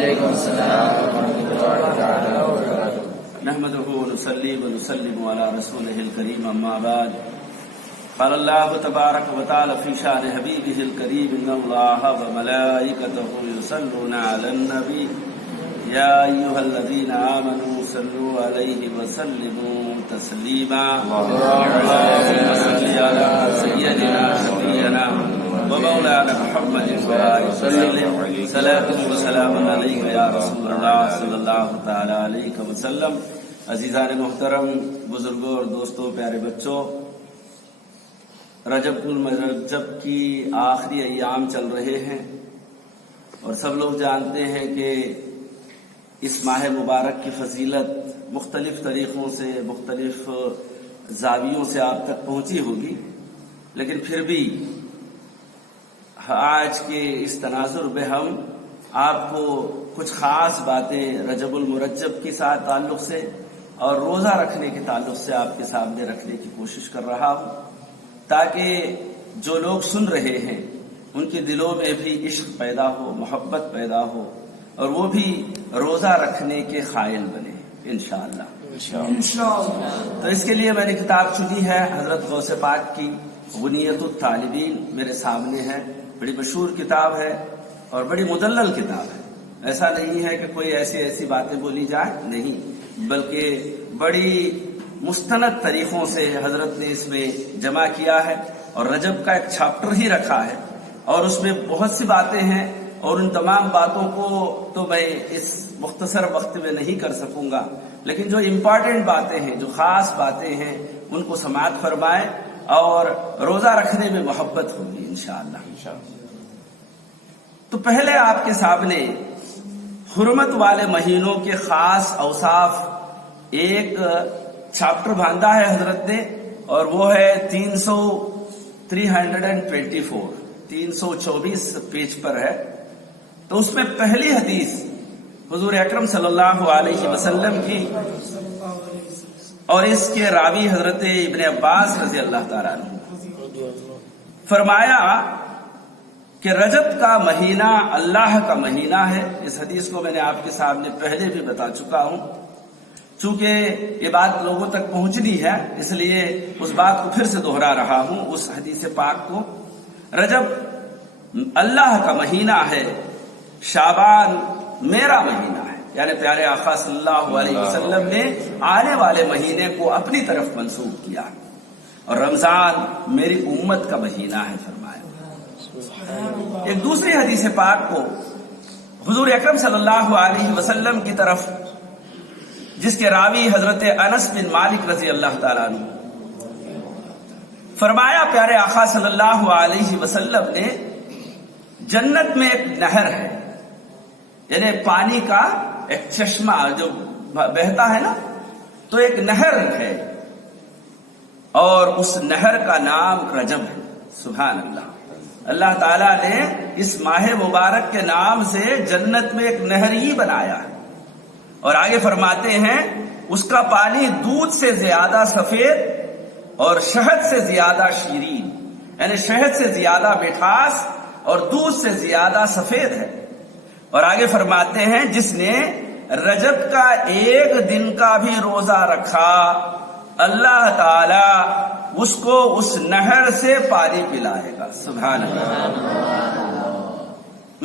وعلیکم السلام ورحمۃ اللہ تعالی وبرکاتہ۔ نحمده ونصلي ونسلم على رسوله الكريم اما بعد قال الله تبارك وتعالى في شأن حبيبه الكريم ان الله وملائكته يصلون على النبي يا ايها الذين امنوا صلوا عليه وسلموا تسليما اللهم صل على سيدنا شفيعنا ومولانا محمد وسلم صلاة وسلام علیک یا رسول اللہ صلی اللہ تعالی علیہ وسلم۔ عزیزان محترم، بزرگوں اور دوستوں، پیارے بچوں، رجب المرجب کی آخری ایام چل رہے ہیں اور سب لوگ جانتے ہیں کہ اس ماہ مبارک کی فضیلت مختلف طریقوں سے، مختلف زاویوں سے آپ تک پہنچی ہوگی، لیکن پھر بھی آج کے اس تناظر میں ہم آپ کو کچھ خاص باتیں رجب المرجب کے ساتھ تعلق سے اور روزہ رکھنے کے تعلق سے آپ کے سامنے رکھنے کی کوشش کر رہا ہوں، تاکہ جو لوگ سن رہے ہیں ان کے دلوں میں بھی عشق پیدا ہو، محبت پیدا ہو اور وہ بھی روزہ رکھنے کے قائل بنے انشاءاللہ۔ تو اس کے لیے میں نے کتاب چنی ہے حضرت غوث پاک کی غنیت الطالبین، میرے سامنے ہے، بڑی مشہور کتاب ہے اور بڑی مدلل کتاب ہے۔ ایسا نہیں ہے کہ کوئی ایسی باتیں بولی جائے، نہیں، بلکہ بڑی مستند طریقوں سے حضرت نے اس میں جمع کیا ہے اور رجب کا ایک چیپٹر ہی رکھا ہے اور اس میں بہت سی باتیں ہیں اور ان تمام باتوں کو تو میں اس مختصر وقت میں نہیں کر سکوں گا، لیکن جو امپورٹنٹ باتیں ہیں، جو خاص باتیں ہیں، ان کو سماعت فرمائیں اور روزہ رکھنے میں محبت ہوگی انشاءاللہ۔ تو پہلے آپ کے سامنے حرمت والے مہینوں کے خاص اوصاف ایک چیپٹر باندھا ہے حضرت نے، اور وہ ہے 324 پیج پر ہے۔ تو اس میں پہلی حدیث حضور اکرم صلی اللہ علیہ وسلم کی اور اس کے راوی حضرت ابن عباس رضی اللہ تعالیٰ عنہ، فرمایا کہ رجب کا مہینہ اللہ کا مہینہ ہے۔ اس حدیث کو میں نے آپ کے سامنے پہلے بھی بتا چکا ہوں، چونکہ یہ بات لوگوں تک پہنچنی ہے اس لیے اس بات کو پھر سے دوہرا رہا ہوں، اس حدیث پاک کو۔ رجب اللہ کا مہینہ ہے، شعبان میرا مہینہ ہے، یعنی پیارے آقا صلی اللہ علیہ وسلم نے آنے والے مہینے کو اپنی طرف منسوب کیا، اور رمضان میری امت کا مہینہ ہے فرمایا۔ ایک دوسری حدیث پاک کو حضور اکرم صلی اللہ علیہ وسلم کی طرف، جس کے راوی حضرت انس بن مالک رضی اللہ تعالیٰ عنہ، فرمایا پیارے آقا صلی اللہ علیہ وسلم نے جنت میں ایک نہر ہے، یعنی پانی کا ایک چشمہ جو بہتا ہے نا، تو ایک نہر ہے اور اس نہر کا نام رجب ہے۔ سبحان اللہ، اللہ تعالیٰ نے اس ماہ مبارک کے نام سے جنت میں ایک نہر ہی بنایا ہے، اور آگے فرماتے ہیں اس کا پانی دودھ سے زیادہ سفید اور شہد سے زیادہ شیرین، یعنی شہد سے زیادہ مٹھاس اور دودھ سے زیادہ سفید ہے۔ اور آگے فرماتے ہیں جس نے رجب کا ایک دن کا بھی روزہ رکھا، اللہ تعالی اس کو اس نہر سے پانی پلائے گا۔ سبحان اللہ۔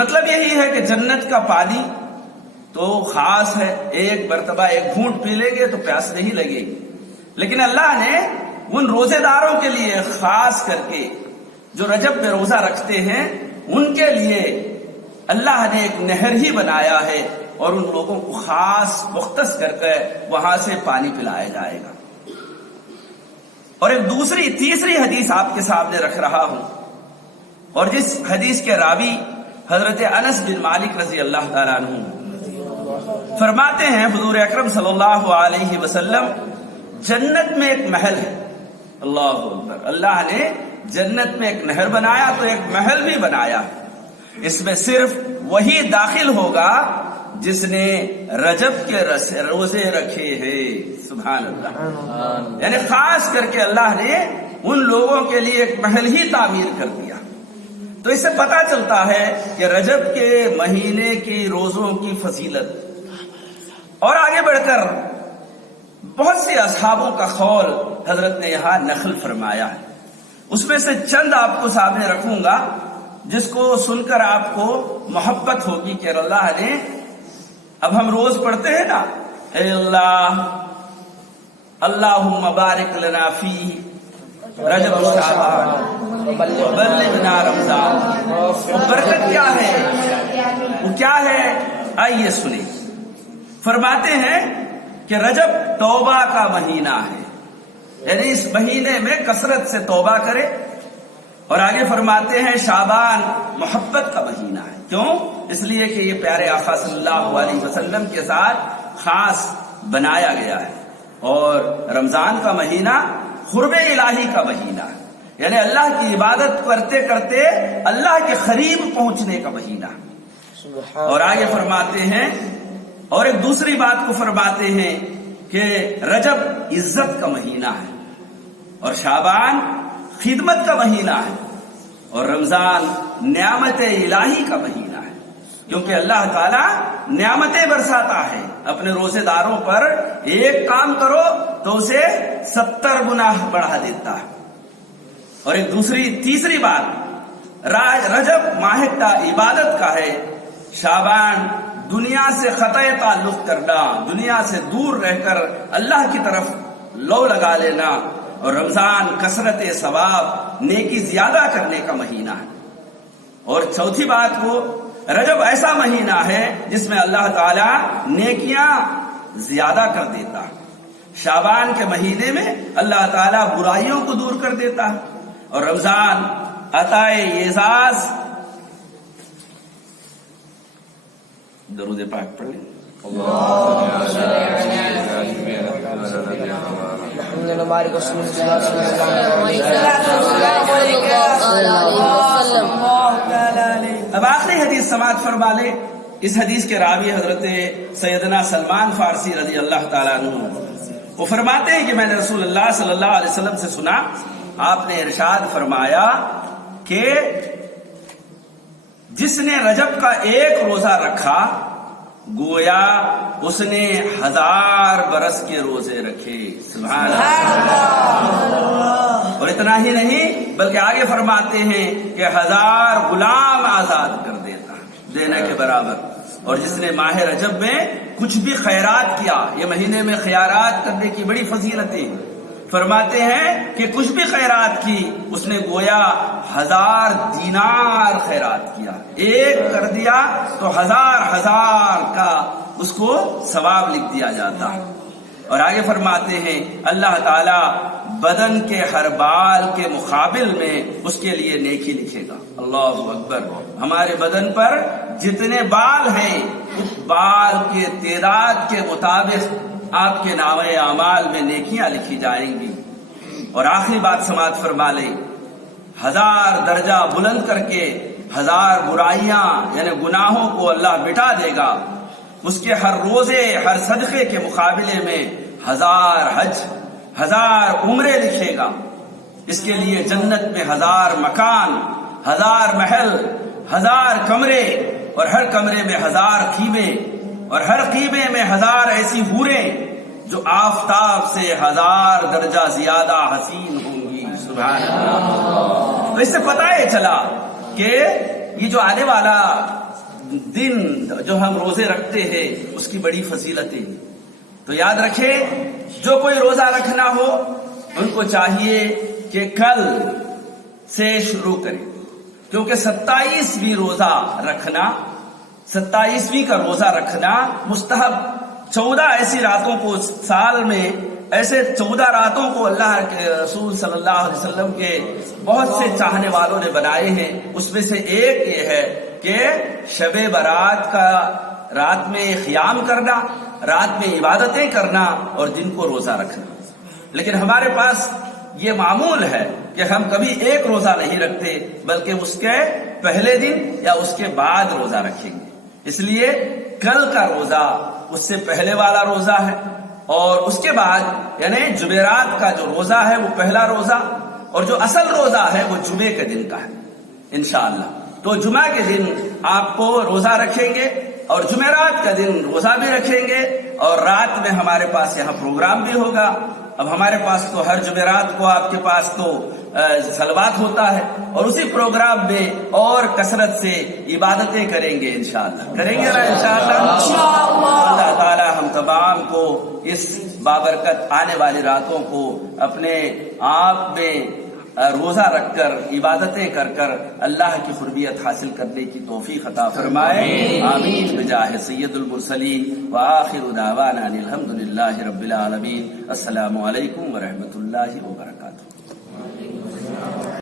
مطلب یہی ہے کہ جنت کا پانی تو خاص ہے، ایک مرتبہ ایک گھونٹ پی لیں گے تو پیاس نہیں لگے گی، لیکن اللہ نے ان روزے داروں کے لیے خاص کر کے جو رجب میں روزہ رکھتے ہیں ان کے لیے اللہ نے ایک نہر ہی بنایا ہے، اور ان لوگوں کو خاص مختص کر کے وہاں سے پانی پلایا جائے گا۔ اور ایک تیسری حدیث آپ کے سامنے رکھ رہا ہوں، اور جس حدیث کے راوی حضرت انس بن مالک رضی اللہ تعالیٰ عنہ فرماتے ہیں حضور اکرم صلی اللہ علیہ وسلم جنت میں ایک محل ہے، اللہ اکبر، اللہ نے جنت میں ایک نہر بنایا تو ایک محل بھی بنایا، اس میں صرف وہی داخل ہوگا جس نے رجب کے روزے رکھے ہیں۔ سبحان اللہ، یعنی خاص کر کے اللہ نے ان لوگوں کے لیے ایک محل ہی تعمیر کر دیا تو اس سے پتا چلتا ہے کہ رجب کے مہینے کی روزوں کی فضیلت. اور آگے بڑھ کر بہت سے اصحابوں کا قول حضرت نے یہاں نقل فرمایا ہے. اس میں سے چند آپ کو سامنے رکھوں گا جس کو سن کر آپ کو محبت ہوگی کہ اللہ نے، اب ہم روز پڑھتے ہیں نا، اے اللہ اللہم بارک لنا فی رجب و شعبان بلغنا رمضان. برکت کیا ہے؟ وہ کیا ہے؟ آئیے سنیں. فرماتے ہیں کہ رجب توبہ کا مہینہ ہے، یعنی اس مہینے میں کثرت سے توبہ کرے. اور آگے فرماتے ہیں شعبان محبت کا مہینہ ہے. کیوں؟ اس لیے کہ یہ پیارے آقا صلی اللہ علیہ وسلم کے ساتھ خاص بنایا گیا ہے. اور رمضان کا مہینہ قرب الہی کا مہینہ ہے، یعنی اللہ کی عبادت کرتے کرتے اللہ کے قریب پہنچنے کا مہینہ. اور آگے فرماتے ہیں، اور ایک دوسری بات کو فرماتے ہیں کہ رجب عزت کا مہینہ ہے، اور شعبان خدمت کا مہینہ ہے، اور رمضان نعمت الہی کا مہینہ ہے. کیونکہ اللہ تعالیٰ نعمتیں برساتا ہے اپنے روزے داروں پر. ایک کام کرو تو اسے 70 گنا بڑھا دیتا ہے. اور ایک تیسری بات، رجب ماہ عبادت کا ہے، شعبان دنیا سے قطع تعلق کرنا، دنیا سے دور رہ کر اللہ کی طرف لو لگا لینا، اور رمضان کثرت ثواب نیکی زیادہ کرنے کا مہینہ ہے. اور چوتھی بات کو، رجب ایسا مہینہ ہے جس میں اللہ تعالیٰ نیکیاں زیادہ کر دیتا ہے. شعبان کے مہینے میں اللہ تعالیٰ برائیوں کو دور کر دیتا ہے، اور رمضان عطائے اعزاز. درود پاک پڑھ لیں. اب آخری حدیث سماعت فرما لے. اس حدیث کے راوی حضرت سیدنا سلمان فارسی رضی اللہ تعالیٰ عنہ، وہ فرماتے ہیں کہ میں نے رسول اللہ صلی اللہ علیہ وسلم سے سنا، آپ نے ارشاد فرمایا کہ جس نے رجب کا ایک روزہ رکھا گویا اس نے 1000 برس کے روزے رکھے. سبحان اللہ. اور اتنا ہی نہیں بلکہ آگے فرماتے ہیں کہ 1000 غلام آزاد کر دیتا دینے کے برابر. اور جس نے ماہ رجب میں کچھ بھی خیرات کیا، یہ مہینے میں خیرات کرنے کی بڑی فضیلتیں، فرماتے ہیں کہ کچھ بھی خیرات کی، اس نے گویا 1000 دینار خیرات کیا. ایک کر دیا تو 1000 کا اس کو ثواب لکھ دیا جاتا. اور آگے فرماتے ہیں اللہ تعالیٰ بدن کے ہر بال کے مقابل میں اس کے لیے نیکی لکھے گا. اللہ اکبر. ہمارے بدن پر جتنے بال ہیں اس بال کے تعداد کے مطابق آپ کے نامہ اعمال میں نیکیاں لکھی جائیں گی. اور آخری بات سماعت فرما لیں، 1000 درجہ بلند کر کے 1000 برائیاں یعنی گناہوں کو اللہ مٹا دے گا. اس کے ہر روزے ہر صدقے کے مقابلے میں 1000 حج 1000 عمرے لکھے گا. اس کے لیے جنت میں 1000 مکان 1000 محل 1000 کمرے، اور ہر کمرے میں 1000 خیمے، اور ہر خیمے میں 1000 ایسی حوریں جو آفتاب سے 1000 درجہ زیادہ حسین ہوں گی. سبحان اللہ. تو اس سے پتہ یہ چلا کہ یہ جو آنے والا دن جو ہم روزے رکھتے ہیں اس کی بڑی فضیلتیں. تو یاد رکھے جو کوئی روزہ رکھنا ہو ان کو چاہیے کہ کل سے شروع کریں، کیونکہ 27ویں روزہ رکھنا، 27ویں کا روزہ رکھنا مستحب. 14 ایسی راتوں کو سال میں، ایسے 14 راتوں کو اللہ کے رسول صلی اللہ علیہ وسلم کے بہت سے چاہنے والوں نے بنائے ہیں. اس میں سے ایک یہ ہے کہ شب برات کا رات میں قیام کرنا، رات میں عبادتیں کرنا اور دن کو روزہ رکھنا. لیکن ہمارے پاس یہ معمول ہے کہ ہم کبھی ایک روزہ نہیں رکھتے بلکہ اس کے پہلے دن یا اس کے بعد روزہ رکھیں گے. اس لیے کل کا روزہ اس سے پہلے والا روزہ ہے، اور اس کے بعد یعنی جمعرات کا جو روزہ ہے وہ پہلا روزہ، اور جو اصل روزہ ہے وہ جمعے کے دن کا ہے انشاءاللہ. تو جمعہ کے دن آپ کو روزہ رکھیں گے اور جمعرات کا دن روزہ بھی رکھیں گے، اور رات میں ہمارے پاس یہاں پروگرام بھی ہوگا۔ اب ہمارے پاس تو ہر جمعرات کو آپ کے پاس تو صلوات ہوتا ہے، اور اسی پروگرام میں اور کثرت سے عبادتیں کریں گے انشاءاللہ، کریں گے نا انشاءاللہ۔ اللہ تعالی ہم تمام کو اس بابرکت آنے والی راتوں کو اپنے آپ میں روزہ رکھ کر عبادتیں کر کر اللہ کی قربیت حاصل کرنے کی توفیق عطا فرمائے، آمین بجاہ سید المرسلین وآخر دعوانا الحمد للہ رب العالمین۔ السلام علیکم ورحمۃ اللہ وبرکاتہ۔